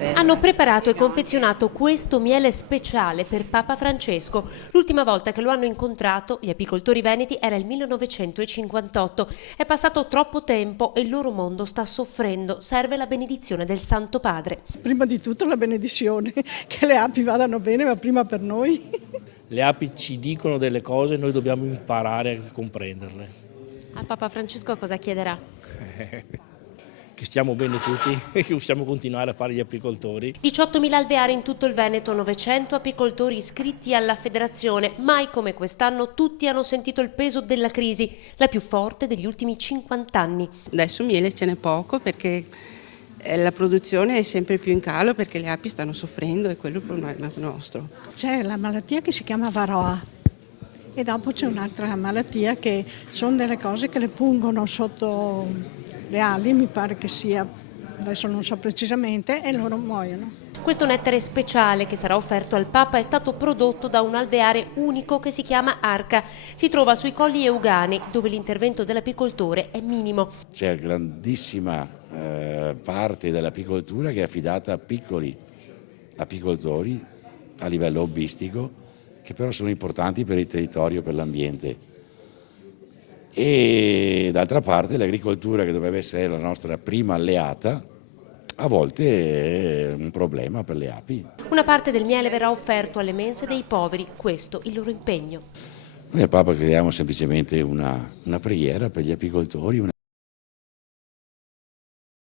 Hanno preparato e confezionato questo miele speciale per Papa Francesco. L'ultima volta che lo hanno incontrato, gli apicoltori veneti, era il 1958. È passato troppo tempo e il loro mondo sta soffrendo. Serve la benedizione del Santo Padre. Prima di tutto la benedizione, che le api vadano bene, ma prima per noi. Le api ci dicono delle cose e noi dobbiamo imparare a comprenderle. A Papa Francesco cosa chiederà? Che stiamo bene tutti e che possiamo continuare a fare gli apicoltori. 18.000 alveari in tutto il Veneto, 900 apicoltori iscritti alla federazione. Mai come quest'anno tutti hanno sentito il peso della crisi, la più forte degli ultimi 50 anni. Adesso miele ce n'è poco perché la produzione è sempre più in calo perché le api stanno soffrendo e quello è il problema nostro. C'è la malattia che si chiama Varroa e dopo c'è un'altra malattia che sono delle cose che le pungono sotto le ali, mi pare che sia, adesso non so precisamente, e loro muoiono. Questo nettare speciale che sarà offerto al Papa è stato prodotto da un alveare unico che si chiama Arca. Si trova sui Colli Euganei, dove l'intervento dell'apicoltore è minimo. C'è grandissima parte dell'apicoltura che è affidata a piccoli apicoltori a livello hobbistico, che però sono importanti per il territorio, per l'ambiente. E d'altra parte l'agricoltura, che dovrebbe essere la nostra prima alleata, a volte è un problema per le api. Una parte del miele verrà offerto alle mense dei poveri, questo il loro impegno. Noi al Papa chiediamo semplicemente una preghiera per gli apicoltori.